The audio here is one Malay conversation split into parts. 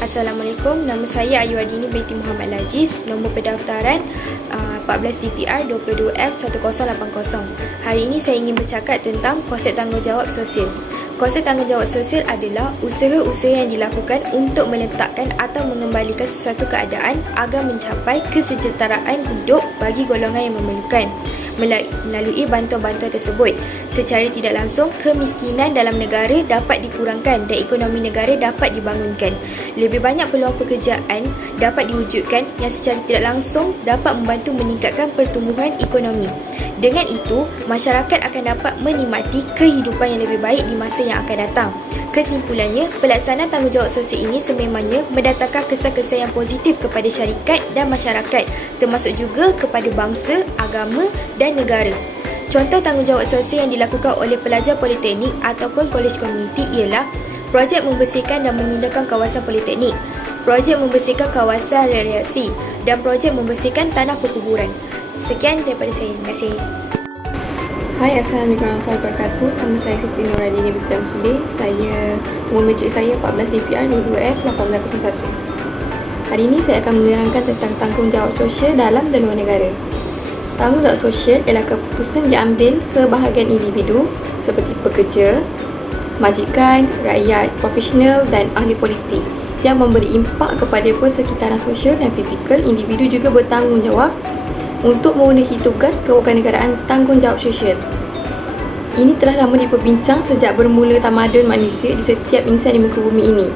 Assalamualaikum, nama saya Ayu Adini binti Muhammad Lajiz, nombor pendaftaran 14 DPR 22F1080. Hari ini saya ingin bercakap tentang konsep tanggungjawab sosial. Konsep tanggungjawab sosial adalah usaha-usaha yang dilakukan untuk meletakkan atau mengembalikan sesuatu keadaan agar mencapai kesejahteraan hidup bagi golongan yang memerlukan. Melalui bantuan-bantuan tersebut, secara tidak langsung kemiskinan dalam negara dapat dikurangkan dan ekonomi negara dapat dibangunkan. Lebih banyak peluang pekerjaan dapat diwujudkan yang secara tidak langsung dapat membantu meningkatkan pertumbuhan ekonomi. Dengan itu, masyarakat akan dapat menikmati kehidupan yang lebih baik di masa yang akan datang. Kesimpulannya, pelaksanaan tanggungjawab sosial ini sememangnya mendatangkan kesan-kesan yang positif kepada syarikat dan masyarakat, termasuk juga kepada bangsa, agama dan negara. Contoh tanggungjawab sosial yang dilakukan oleh pelajar politeknik ataupun kolej komuniti ialah projek membersihkan dan mengindahkan kawasan politeknik, projek membersihkan kawasan rekreasi dan projek membersihkan tanah perkuburan. Sekian daripada saya. Terima kasih. Hai, Assalamualaikum warahmatullahi wabarakatuh. Nama saya Siti Nuradini binti Samsudin. Nombor matrik saya 14 DPR 22F1801. Hari ini saya akan menerangkan tentang tanggungjawab sosial dalam dan luar negara. Tanggungjawab sosial ialah keputusan diambil sebahagian individu seperti pekerja, majikan, rakyat, profesional dan ahli politik yang memberi impak kepada persekitaran sosial dan fizikal. Individu juga bertanggungjawab untuk memenuhi tugas kewarganegaraan tanggungjawab sosial. Ini telah lama diperbincang sejak bermula tamadun manusia di setiap insan di muka bumi ini.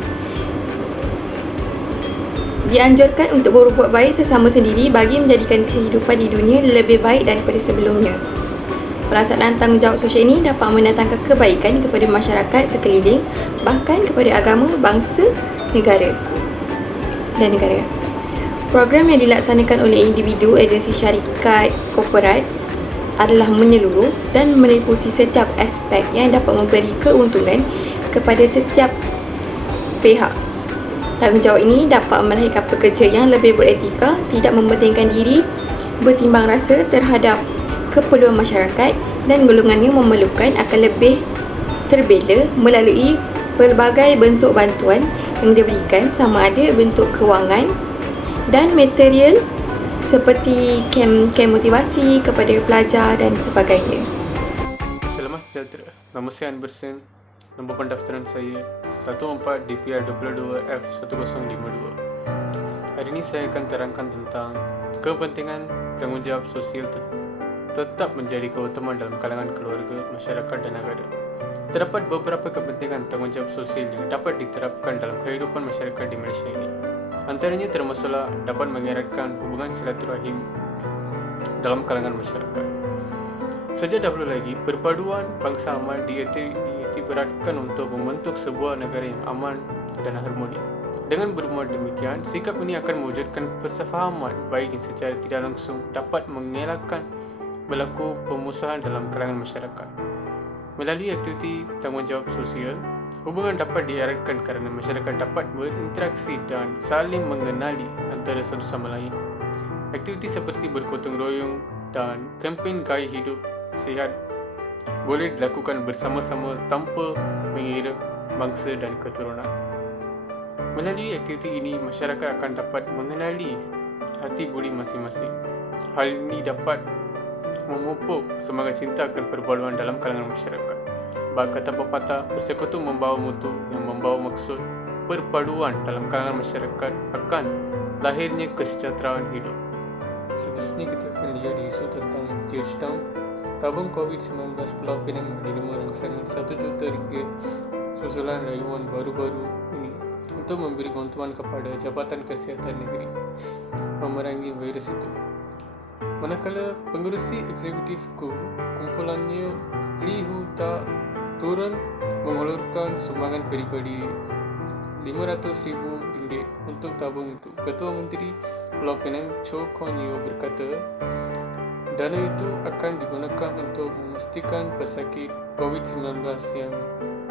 Dianjurkan untuk berbuat baik sesama sendiri bagi menjadikan kehidupan di dunia lebih baik daripada sebelumnya. Pelaksanaan tanggungjawab sosial ini dapat mendatangkan kebaikan kepada masyarakat sekeliling, bahkan kepada agama, bangsa, negara dan negara. Program yang dilaksanakan oleh individu, agensi syarikat, korporat adalah menyeluruh dan meliputi setiap aspek yang dapat memberi keuntungan kepada setiap pihak. Tanggungjawab ini dapat melahirkan pekerja yang lebih beretika, tidak mementingkan diri, bertimbang rasa terhadap keperluan masyarakat dan golongan yang memerlukan akan lebih terbela melalui pelbagai bentuk bantuan yang diberikan, sama ada bentuk kewangan dan material seperti kem motivasi kepada pelajar dan sebagainya. Selamat sejahtera. Nama saya Anwar Sen. Nombor pendaftaran saya 14 DPR 22F1052. Hari ini saya akan terangkan tentang kepentingan tanggungjawab sosial tetap menjadi keutamaan dalam kalangan keluarga, masyarakat dan negara. Terdapat beberapa kepentingan tanggungjawab sosial yang dapat diterapkan dalam kehidupan masyarakat di Malaysia ini. Antaranya termasuklah dapat mengeratkan hubungan silaturahim dalam kalangan masyarakat. Sejak dahulu lagi, perpaduan bangsa aman diiktibarkan untuk membentuk sebuah negara yang aman dan harmoni. Dengan berbuat demikian, sikap ini akan mewujudkan persefahaman baik yang secara tidak langsung dapat mengelakkan berlaku pemusuhan dalam kalangan masyarakat. Melalui aktiviti tanggungjawab sosial, hubungan dapat dieratkan kerana masyarakat dapat berinteraksi dan saling mengenali antara satu sama lain. Aktiviti seperti bergotong royong dan kempen gaya hidup sihat boleh dilakukan bersama-sama tanpa mengira bangsa dan keturunan. Melalui aktiviti ini, masyarakat akan dapat mengenali hati budi masing-masing. Hal ini dapat memupuk semangat cinta akan perpaduan dalam kalangan masyarakat. Bak kata pepatah, bersekutu membawa mutu yang membawa maksud perpaduan dalam kalangan masyarakat akan lahirnya kesejahteraan hidup. Seterusnya kita akan lihat isu tentang Georgetown. Tabung COVID-19 Pulau Pinang menerima rangsangan RM1 juta susulan rayuan baru-baru ini untuk memberi bantuan kepada Jabatan Kesihatan Negeri memerangi virus itu. Manakala pengerusi eksekutif kumpulannya Lee Hu tak turun mengeluarkan sumbangan peribadi RM500,000 untuk tabung itu. Ketua Menteri Pulau Pinang Cho Kon Yew berkata, dana itu akan digunakan untuk memastikan pesakit COVID-19 yang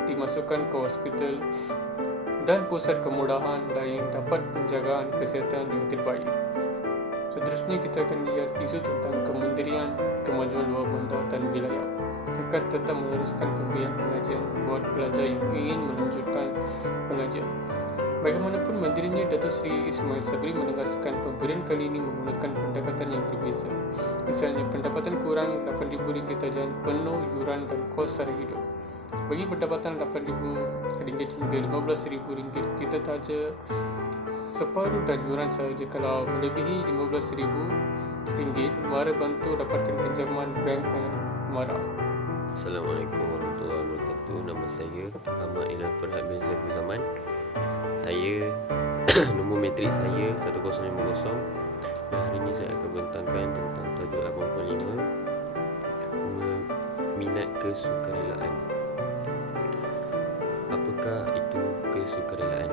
dimasukkan ke hospital dan pusat kemudahan lain dapat penjagaan kesihatan yang terbaik. Seterusnya kita akan lihat isu tentang Kementerian Kemajuan Luar Bandar dan Wilayah. Tekad tetap meneruskan pemberian pengajian buat pelajar yang ingin melanjutkan pengajian. Bagaimanapun, Menterinya Datuk Seri Ismail Sabri menegaskan pemberian kali ini menggunakan pendekatan yang berbeza. Misalnya, pendapatan kurang RM8,000 saja penuh yuran dan kos sara hidup. Bagi pendapatan RM8,000 hingga RM15,000, kita saja separuh dan yuran sahaja. Kalau melebihi RM15,000, mara bantu dapatkan pinjaman bank dengan mara. Assalamualaikum warahmatullahi wabarakatuh. Nama saya Ahmad Ilham Farhad bin Zaiful Zaman. Saya nombor matrik saya 1050. Dan hari ini saya akan bentangkan tentang tajuk 85, minat kesukarelaan. Apakah itu kesukarelaan?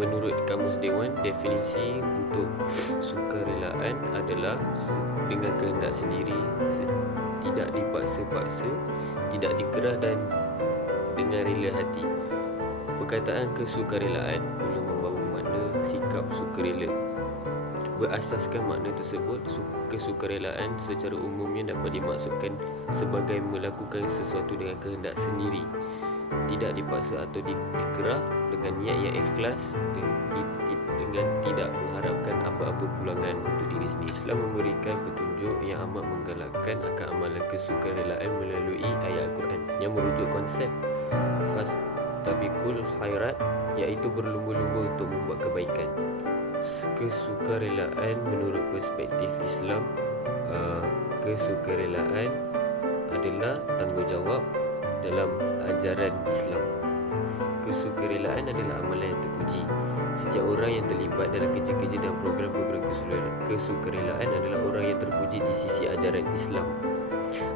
Menurut Kamus Dewan, definisi untuk sukarelaan adalah dengan kehendak sendiri, tidak dipaksa-paksa, tidak dikerah dan dengan rela hati. Perkataan kesukarelaan boleh membawa makna sikap sukarela. Berasaskan makna tersebut, kesukarelaan secara umumnya dapat dimaksudkan sebagai melakukan sesuatu dengan kehendak sendiri, tidak dipaksa atau dikerah, dengan niat yang ikhlas, dengan tidak mengharapkan apa-apa pulangan untuk diri sendiri. Islam memberikan petunjuk yang amat menggalakkan akan amalan kesukarelaan melalui ayat Al-Quran yang merujuk konsep fastabiqul khairat, iaitu berlumba-lumba untuk membuat kebaikan. Kesukarelaan menurut perspektif Islam, kesukarelaan adalah tanggungjawab dalam ajaran Islam. Kesukarelaan adalah amalan yang terpuji. Setiap orang yang terlibat dalam kerja-kerja dan program-program kesukarelaan adalah orang yang terpuji di sisi ajaran Islam.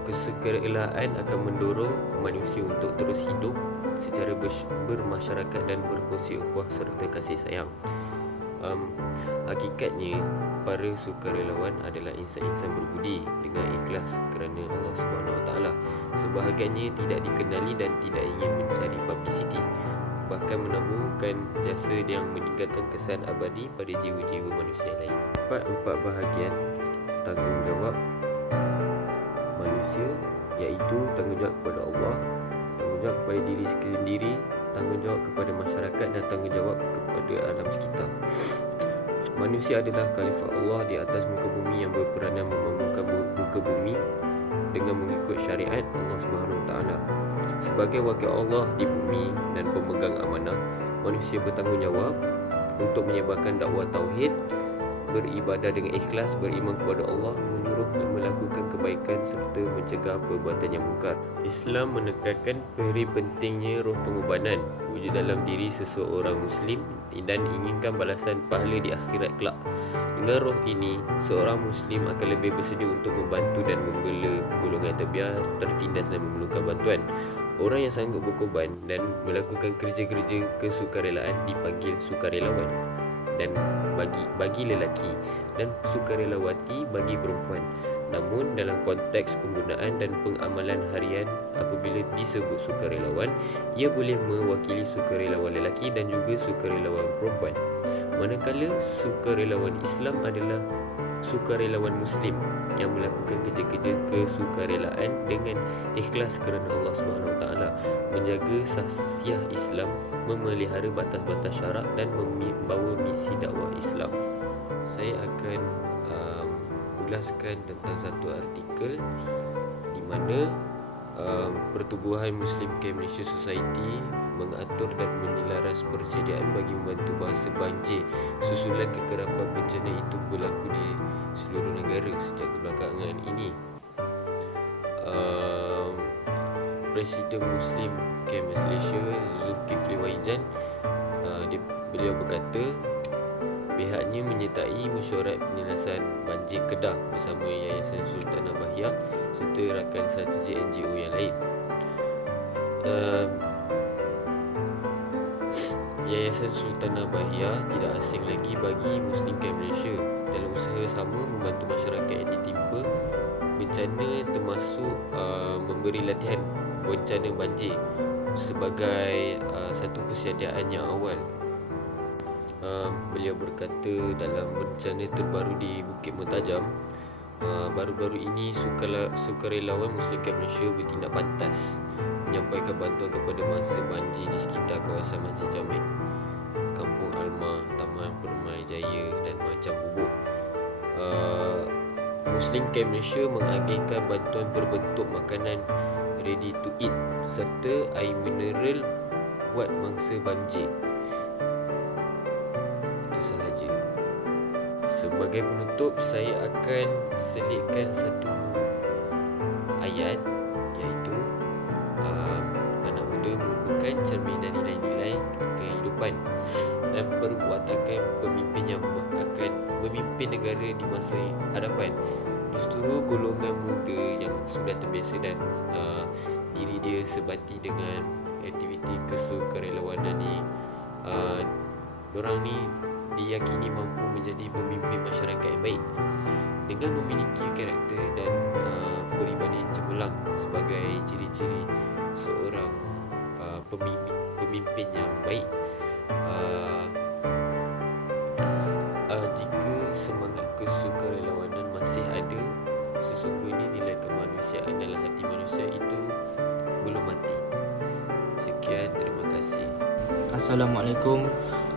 Kesukarelaan akan mendorong manusia untuk terus hidup secara bermasyarakat dan berkongsi ukhuwah serta kasih sayang. Hakikatnya, para sukarelawan adalah insan-insan berbudi dengan ikhlas kerana Allah SWT. Sebahagiannya tidak dikenali dan tidak ingin mencari publicity, bahkan menabuhkan jasa yang meninggalkan kesan abadi pada jiwa-jiwa manusia lain. Empat bahagian tanggungjawab manusia, iaitu tanggungjawab kepada Allah, tanggungjawab kepada diri sendiri, tanggungjawab kepada masyarakat dan tanggungjawab kepada alam sekitar. Manusia adalah khalifah Allah di atas muka bumi yang berperanan membangunkan muka bumi dengan mengikut syariat Allah SWT. Sebagai wakil Allah di bumi dan pemegang amanah, manusia bertanggungjawab untuk menyebarkan dakwah tauhid, beribadah dengan ikhlas, beriman kepada Allah, menyuruh melakukan kebaikan serta mencegah perbuatan yang mungkar. Islam menekankan peri pentingnya roh pengorbanan wujud dalam diri seseorang Muslim dan inginkan balasan pahala di akhirat kelak. Dengan roh ini, seorang Muslim akan lebih bersedia untuk membantu dan membela golongan tertindas dan memerlukan bantuan. Orang yang sanggup berkorban dan melakukan kerja-kerja kesukarelaan dipanggil sukarelawan, dan bagi lelaki, dan sukarelawati bagi perempuan. Namun dalam konteks penggunaan dan pengamalan harian, apabila disebut sukarelawan, ia boleh mewakili sukarelawan lelaki dan juga sukarelawan perempuan. Manakala sukarelawan Islam adalah sukarelawan Muslim yang melakukan kerja-kerja kesukarelaan dengan ikhlas kerana Allah SWT, menjaga sahsiah Islam, memelihara batas-batas syarak dan membawa misi dakwah Islam. Saya akan ulaskan tentang satu artikel di mana Pertubuhan Muslim Camp Malaysia Society mengatur dan menilaras persediaan bagi membantu bahasa banjir susulan kekerapan bencana itu berlaku di seluruh negara sejak kebelakangan ini. Presiden Muslim Camp Malaysia Zulkifli Waijan, beliau berkata pihaknya menyertai mesyuarat penyelesaian banjir Kedah bersama Yayasan Sultanah Bahiyah serta rakan strategi NGO yang lain. Yayasan Sultanah Bahiyah tidak asing lagi bagi Muslim Camp Malaysia dalam usaha sama membantu masyarakat yang ditimpa bencana, termasuk memberi latihan bencana banjir sebagai satu persediaan yang awal. Beliau berkata dalam bencana terbaru di Bukit Mertajam, baru-baru ini sukarelawan Muslim Camp Malaysia bertindak pantas menyampaikan bantuan kepada mangsa banjir di sekitar kawasan Masjid Jamek, Kampung Muslim Camp Malaysia mengagihkan bantuan berbentuk makanan ready to eat serta air mineral buat mangsa banjir. Itu sahaja. Sebagai penutup, saya akan selitkan satu ayat, iaitu anak muda merupakan cerminan nilai-nilai kehidupan dan perbuatan pemimpin yang akan memimpin negara di masa hadapan. Justru golongan muda yang sudah terbiasa dan diri dia sebati dengan aktiviti kesukarelawanan ni, diorang ni diyakini mampu menjadi pemimpin masyarakat yang baik dengan memiliki karakter dan peribadi cemerlang sebagai ciri-ciri seorang pemimpin yang baik. Jika semangat kesukarelawanan masih ada, sesungguhnya nilai kemanusiaan dalam hati manusia itu belum mati. Sekian, terima kasih. Assalamualaikum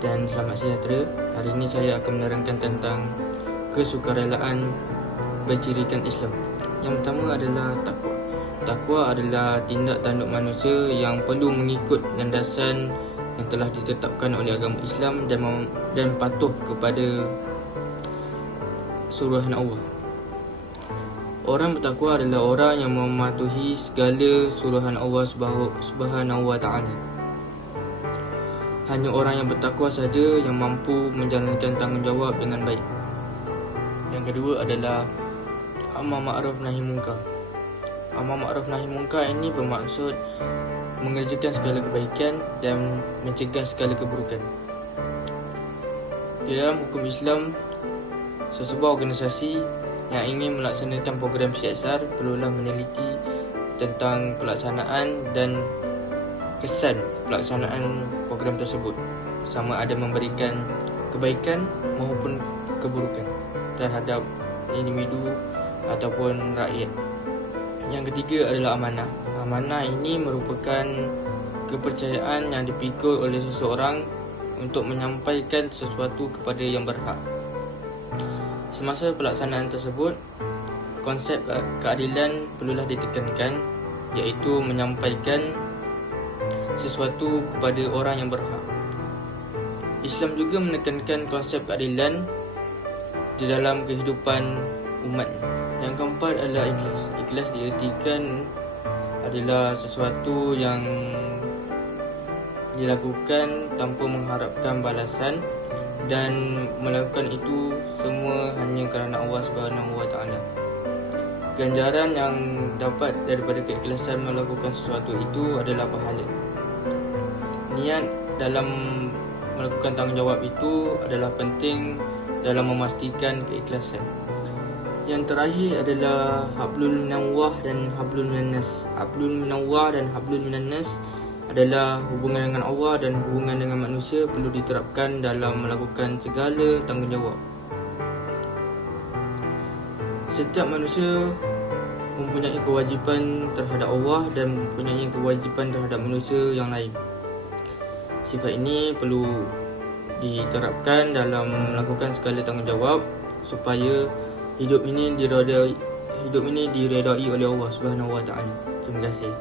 dan selamat sejahtera. Hari ini saya akan menerangkan tentang kesukarelaan bercirikan Islam. Yang pertama adalah takwa. Takwa adalah tindak tanduk manusia yang perlu mengikut landasan yang telah ditetapkan oleh agama Islam dan patuh kepada suruhan Allah. Orang bertakwa adalah orang yang mematuhi segala suruhan Allah Subhanahu wa ta'ala. Hanya orang yang bertakwa saja yang mampu menjalankan tanggungjawab dengan baik. Yang kedua adalah amar ma'ruf nahi munkar. Amar ma'ruf nahi munkar ini bermaksud mengerjakan segala kebaikan dan mencegah segala keburukan. Di dalam hukum Islam, sesebuah organisasi yang ingin melaksanakan program CSR perlulah meneliti tentang pelaksanaan dan kesan pelaksanaan program tersebut, sama ada memberikan kebaikan maupun keburukan terhadap individu ataupun rakyat. Yang ketiga adalah amanah. Amanah ini merupakan kepercayaan yang dipikul oleh seseorang untuk menyampaikan sesuatu kepada yang berhak. Semasa pelaksanaan tersebut, konsep keadilan perlulah ditekankan, iaitu menyampaikan sesuatu kepada orang yang berhak. Islam juga menekankan konsep keadilan di dalam kehidupan umatnya. Yang keempat adalah ikhlas. Ikhlas diartikan adalah sesuatu yang dilakukan tanpa mengharapkan balasan dan melakukan itu semua hanya kerana Allah Subhanahu wa ta'ala. Ganjaran yang dapat daripada keikhlasan melakukan sesuatu itu adalah pahala. Niat dalam melakukan tanggungjawab itu adalah penting dalam memastikan keikhlasan. Yang terakhir adalah hablul minallah dan hablul minannas. Hablul minallah dan hablul minannas adalah hubungan dengan Allah dan hubungan dengan manusia perlu diterapkan dalam melakukan segala tanggungjawab. Setiap manusia mempunyai kewajipan terhadap Allah dan mempunyai kewajipan terhadap manusia yang lain. Sifat ini perlu diterapkan dalam melakukan segala tanggungjawab supaya hidup ini diredai oleh Allah Subhanahu wa ta'ala. Terima kasih.